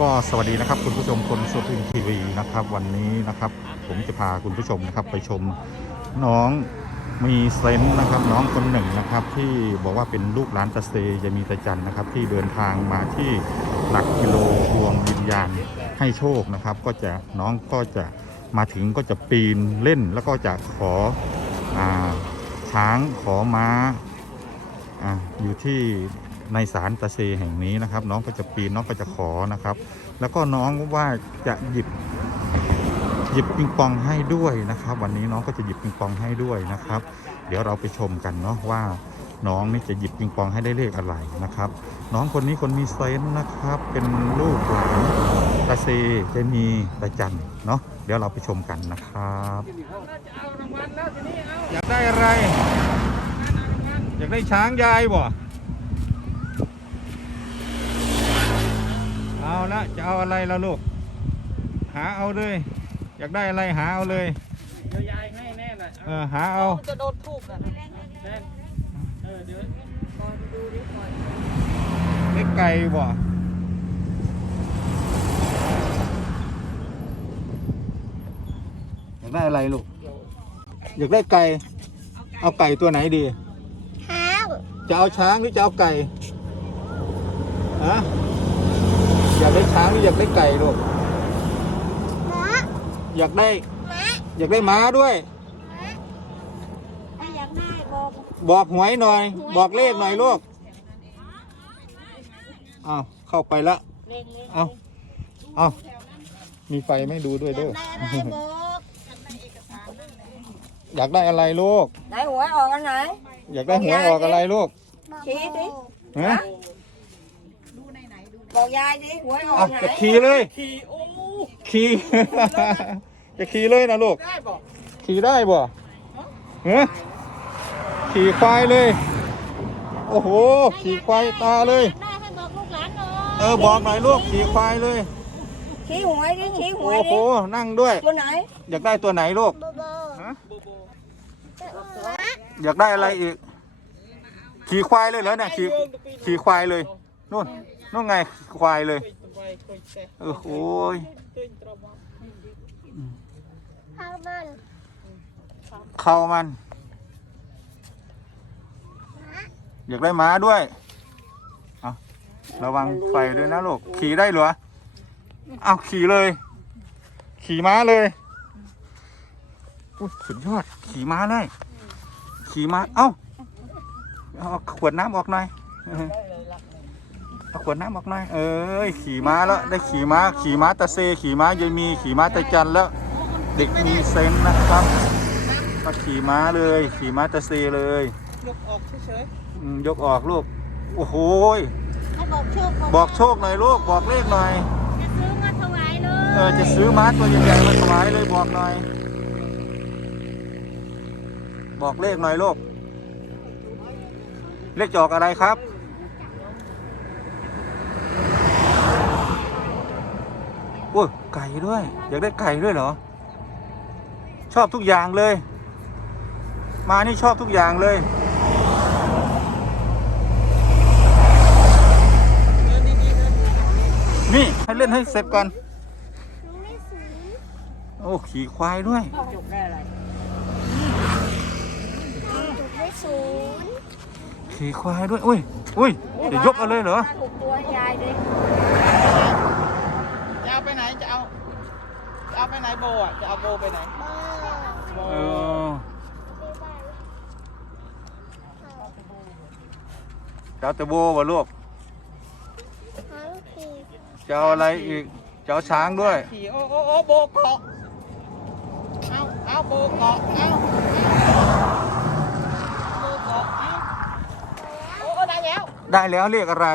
ก็สวัสดีนะครับคุณผู้ชมคนสุรินทีวีนะครับวันนี้นะครับผมจะพาคุณผู้ชมนะครับไปชมน้องมีเซนส์นะครับน้องคนหนึ่งนะครับ ที่บอกว่าเป็นลูกหลานตะเซยามีตะจันนะครับ ที่เดินทางมาที่หลักกิโลดวงวิญญาณให้โชคนะครับ ก็จะน้องก็จะมาถึงก็จะปีนเล่นแล้วก็จะขออาช้างขอม้าอะอยู่ที่ ในศาลตะเซแห่งนี้นะครับ น้องก็จะปีนน้องก็จะขอนะครับ แล้วก็น้องว่าจะหยิบหยิบปิงปองให้ด้วยนะครับ วันนี้น้องก็จะหยิบปิงปองให้ด้วยนะครับ เดี๋ยวเราไปชมกันเนาะว่าน้องนี่จะหยิบปิงปองให้ได้เลขอะไรนะครับ น้องคนนี้คนมีเซนส์นะครับ เป็นลูกหลานตะเซจะมีตะจันเนาะเดี๋ยวเราไปชมกันนะครับอยากได้อะไร อยากได้ช้างยายบ่ เอาละจะเอาอะไรแล้วลูก หาเอาเลย อยากได้อะไรหาเอาเลยเดี๋ยวยายให้แน่น่ะเออหาเอาจะโดนทูบน่ะแน่นเออเดี๋ยวเล็กไก่บ่อยากได้อะไรลูก อยากได้ไก่ เอาไก่ตัวไหนดี ช้างจะเอาช้างหรือจะเอาไก่ฮะ อยากได้ช้างหรืออยากได้ไก่ลูกหมาอยากได้หมาอยากได้ม้าด้วยถ้าอยากได้บอกบอกหวยหน่อย บอกเลขหน่อยลูกอ้าวเข้าไปละเล่นเล่นเอาเอามีไฟไม่ดูด้วยอยาเด้กอได้อะไรบอกอยากได้อะไรลูก ไหนหวยออกอันไหนอยากได้หวยออกอะไรลูกชี้สิฮะ บอกยายสิหวยออกเอาอันไหนจะขี่เลย ขี่โอ้ขี่ จะขี่เลยนะลูก ได้บอกขี่ได้บ่เฮ้ขี่ควายเลย โอ้โห ขี่ควายตาเลย ได้ให้บอกลูกหลานหน่อยเออบอกหน่อยลูกขี่ควายเลย ชี้หวยดิชี้หวโอ้ยโห ดินั่งด้วย ตัวไหนอยากได้ตัวไหนลูกโบโบฮะจะอุ้มหมาอยากได้อะไรอีก ขี่ควายเลยเหรอเนี่ยขี่ขี่ควายเลย นู่นนู่นไงควายเลยไปไปแซ่เออโอ้ยเต้นตระวังข้าวมันเข้ามัน อยากได้ม้าด้วยเอาระวังไฟด้วยนะลูกขี่ได้เหรอเอาขี่เลย ขี่ม้าเลยอุ๊ยสุดยอดขี่ม้าเลยขี่ม้าเอ้าเอาขวดน้ำออกหน่อยเออเอา ขวดน้ำออกหน่อยเอ้ยขี่ม้าแล้วได้ขี่ม้าขี่ม้าตะเซขี่ม้ายายมีขี่ม้าตะจันแล้ว เด็กมีเซนส์นะครับมาขี่ม้าเลยขี่ม้าตะเซเลยยกออกเฉยอืมยกออกลูกโอ้โหยให้บอกโชคบอกโชคหน่อยลูกบอกเลขหน่อยจะซื้อมาถวายเลยเออจะซื้อม้าตัวใหญ่ๆมาถวายเลยบอกหน่อย บอกเลขหน่อยลูกเลขจะออกอะไรครับ โอ้ยไก่ด้วย อยากได้ไก่ด้วยเหรอ ชอบทุกอย่างเลย มานี่ชอบทุกอย่างเลยๆเดินดีๆเดินดีนี่ให้เล่นให้เสร็จก่อนหนูไม่ซื้อโอ้ขี่ควายด้วยจบได้อะไรถูกได้ศูนย์ขี่ควายด้วย อุ้ยอุ้ยจะยกเอาเลยเหรอถูกตัวให้ยายดิ จะเอาไปไหนจะเอาจะเอา ไปไหนโบอะ จะเอาโบไปไหนเบอร์โบเออเจ้าตะโบวะลูกทั้งทีจะเอาอะไรอีกจะเอาช้างด้วย ขี่โอ้โอ้โอ้โบเกาะเอาเอาโบเกาะเอาโบเกาะเอาโอ้โอ้ได้แล้วได้แล้วเรียกอะไร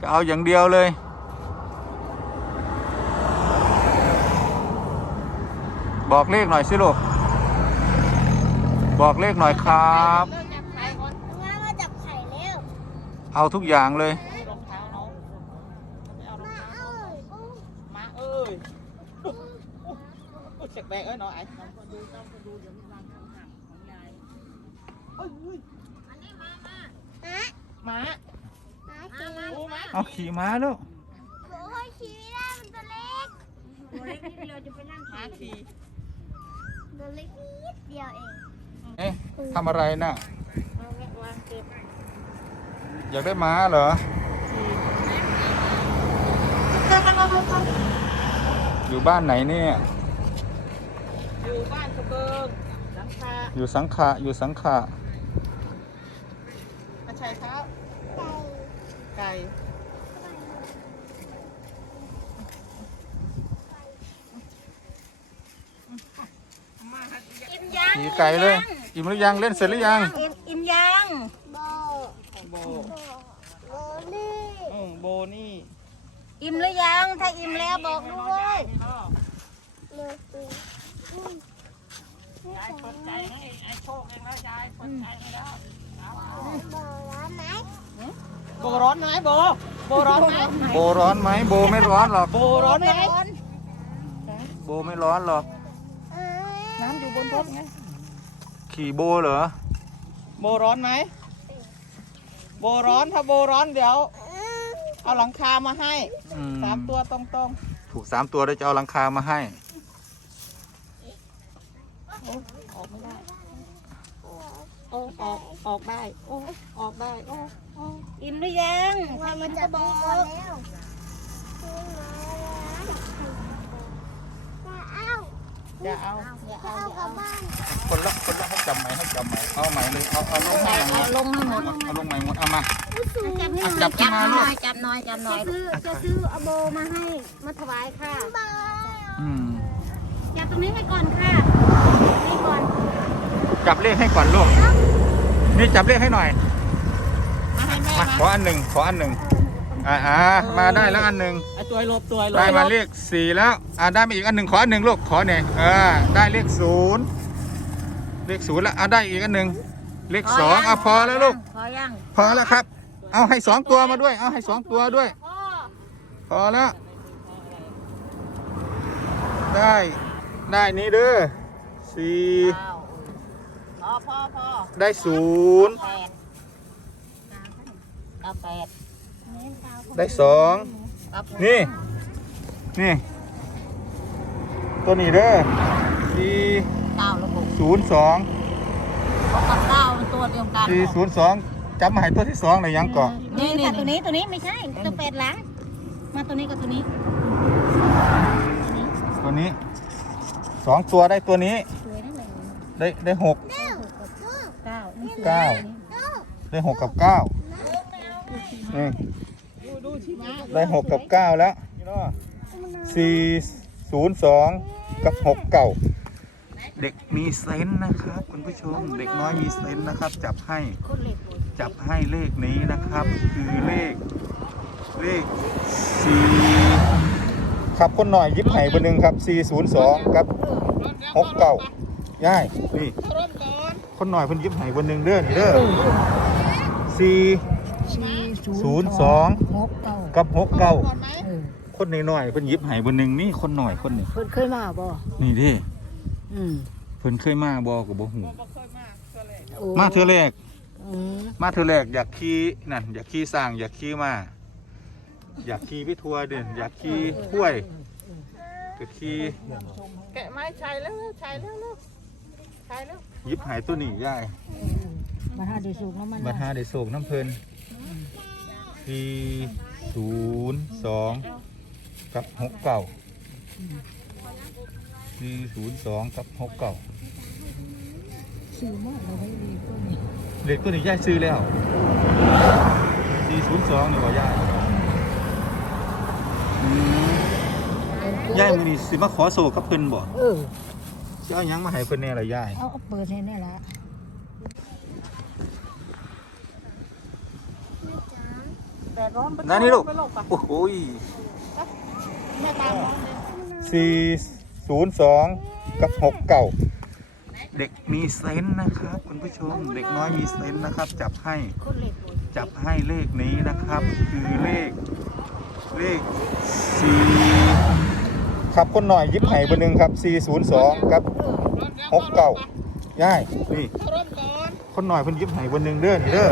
จะเอาอย่างเดียวเลย บอกเลขหน่อยสิลูก บอกเลขหน่อยครับ เลิกจับไข่ก่อนงานมาจับไข่แล้วเอาทุกอย่างเลย รองเท้าน้องไม่เอารองมาเท้าเอ้ยอุ้มมาเอ้ยอุ๊ยเช็คแบงเอ้ยน้อยไอ้น้องก็ดูน้องก็ดูเดี๋ยวมีวางข้างหักของยายเอ้ยอุ้ยนะหมามากินอุ้มเอาขี่ม้าลูกโอ้ยขี่ไม่ได้มันตัวเล็กตัวเล็กนิดเดียวจะไปนั่งมาขี่ขี่ ตัวเล็กนิดเดียวเองเอ๊ะทำอะไรน่ะเอาแวะวางเก็บอยากได้ม้าเหรอ อยู่บ้านไหนเนี่ย อยู่บ้านกระเบิงหลังคาอยู่สังขะอยู่สังขะ อาชัยครับไก่ไก่ ยังขี่ไก่เลย อิ่มหรือยังเล่นเสร็จหรือยัง อิ่มอิ่มยังโบโบโบนี่อืมโบนี่ อิ่มหรือยัง ถ้าอิ่มแล้วบอกด้วยพ่อเลือกตีอุ้ยนี่ยายสสอนใจให้ไอ้โชคเองแล้วยายสนใจให้แล้วโบร้อนไหมโบร้อนไหมโบโบร้อนไหมโบร้อนไหมโบไม่ร้อนหรอกโบร้อนไหมโบไม่ร้อนหรอกเอ้ยน้ำอยู่ บนรถไงขี่โบเหรอ โบร้อนไหมโบร้อนถ้าโบร้อนเดี๋ยว เอาหลังคามาให้อืม สามตัวตรงถูกสามตัวได้จะเอาหลังคามาให้ ๆโอ้ออกไม่ได้โอ้ออกออกได้โอ้ออกได้โอ้โอ้อิ่มหรือยังว่ามันจะบอกแล้ว มาเอาอย่าเอาอย่าเอาเอากลับบ้านคนละคนละให้จำไหมให้จำไหมเอาไหมเลยเอาเอาลงให้หมเอาดลงให้หมดเอาลงไหมหมดเอามาจับอะจับขึ้จันบมาหลูน่กอยจับหน่อยจับหน่อยซื้อจะซื้อเอาโบมาให้มาถวายค่ะอืมจับตรงนี้ให้ก่อนค่ะนี่ก่อนจับเลขให้ก่อนลูกนี่จับเลขให้หน่อยมาให้แม่มามาขออันหนึ่งขออันหนึ่ง อ่าอ่ามาได้แล้วอันหนึ่งไอ้ตัวไอ้ลบตัวไอ้ลบได้มาเลขสี่แล้วอ่าได้มาอีกอันหนึ่งขออันหนึ่งลูกขอหน่อยเออได้เลขศูนย์เลขศูนย์แล้วอ่าได้อีกอันหนึ่งเลขสองอะพอแล้วลูกพอยังพอแล้วครับ เอาให้สองตัวมาด้วย เอาให้สองตัวด้วยพ่อพอแล้ว ได้ได้นี้เด้อสี่พอพอพอได้ศูนย์แปดเอาแปด ได้สองเอานี่ นี่ ตัวนี้เด้อสี่เก้าแล้วบุกศูนย์สองเพราะกับเก้ามันตัวเดียวกันสี่ศูนย์สองจำมาให้ตัวที่สองเลยยังเกาะนี่นี่ตัวนี้ตัวนี้ไม่ใช่ตัวเป็ดหลังมาตัวนี้กับตัวนี้ ตัวนี้สองตัวได้ตัวนี้สวยนั่นเลยได้ได้หกเก้านี่สวยเก้าได้หกกับเก้านี่ดูดูชิมา ได้หกกับเก้าแล้วสี่ศูนย์สองกับหกเก้าเด็กมีเซนส์นะครับ คุณผู้ชมเด็กน้อยมีเซนส์นะครับ จับให้จับให้เลขนี้นะครับ คือเลขเลขสี่ครับคนหน่อยยิบไห่เบอร์หนึ่งครับสี่ศูนย์สองกับหกเก้าย่ายนี่คนหน่อยเพิ่นยิบไห่เบอร์หนึ่งเด้อนี่เด้อสี่ ศูนย์สองหกเก้ากับหกเก้าก่อนไหมเออคนน้อยๆเพิ่นยิบไห่เบอร์หนึ่งนี่คนหน่อยคนนี้เพิ่นเคยมาบ่นี่ดิอืมเพิ่นเคยมาบ่ก็บ่ฮู้บ่เคยมาก็เลยโอ้มาเทื่อแรก อืมมาเทื่อแรกอยากขี่นั่นอยากขี่สร้างอยากขี่มาอยากขี่ไปทัวร์เด่นอยากขี่ห้วยก็ขี่แกะไม้ชัยแล้วชัยแล้วแล้วชัยแล้วยิบหายตัวนี้ยายมาหาดูสูงแล้วมันบัดหาได้โศกน้ำเพิ่น สี่ศูนย์สองกับหกเก้าสี่ศูนย์สองกับหกเก้าสูงมากเลยดีตัวนี้เด็กตัวนี้ยายซื้อแล้วสี่ศูนย์สองนี่บ่ยายอืมยายมื้อนี้สิมาขอโศกกับเพิ่นบ่เออสิเอาหยังมาให้เพิ่นแน่ล่ะยาย เอาเอาเปิดให้แน่ละ แต่ร้อนไปนั่นนี่ลูก ไปโลกปะโอ้โหยแม่ตามน้องเลยสี่ศูนย์สองกับหกเก้าเด็กมีเซนส์นะครับ คุณผู้ชม เด็กน้อยมีเซนส์นะครับ จับให้ คนเล็กเลยจับให้เลขนี้นะครับ คือเลข เลขสี่ครับคนหน่อยยิบไห่เบอร์หนึ่งครับสี่ศูนย์สองกับหกเก้าย่ายนี่ร่มก่อนคนหน่อยเพิ่นยิบไห่เบอร์หนึ่งเด้อนี่เด้อ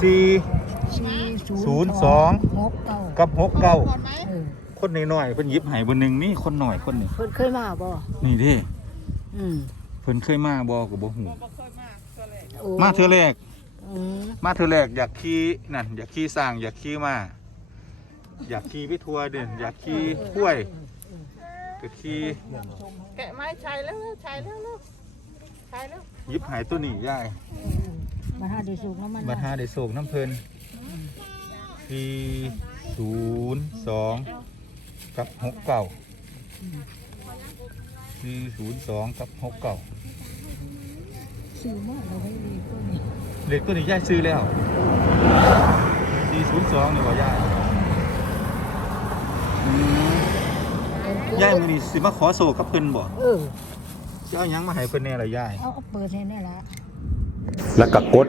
สี่ ศูนย์สองหกเก้ากับหกเก้าก่อนไหมเออคนน้อยๆเพิ่นหยิบให้เบอร์หนึ่งนี่คนหน่อยคนนี้เพิ่นเคยมาบ่นี่เดิอืมเพิ่นเคยมาบ่ก็บ่ฮู้บ่เคยมาตัวเลยโอ้มาเทื่อแรก อืมมาเทื่อแรกอยากขี่นั่น อยากขี่สร้างอยากขี่มาอยากขี่ไปทัวร์เด่นอยากขี่ห้วยก็ขี่แกะไม้ชายแล้วชายแล้วลูกชายแล้วหยิบให้ตัวนี้ยายมาหาได้สุกแล้วมันบัดหาได้โศกน้ำเพิ่น สี่ศูนย์สองกับหกเก้าสี่ศูนย์สองกับหกเก้าซื้อมาเราให้ดีกว่านี้เด็กตัวนี้ยายซื้อแล้วสี่ศูนย์สองนี่บ่ยายอืมยายมื้อนี้สิมาขอโศกกับเพิ่นบ่เออสิเอาหยังมาให้เพิ่นแน่ล่ะยายเอาเอาเปิดให้แนี่ละแล้วก็กด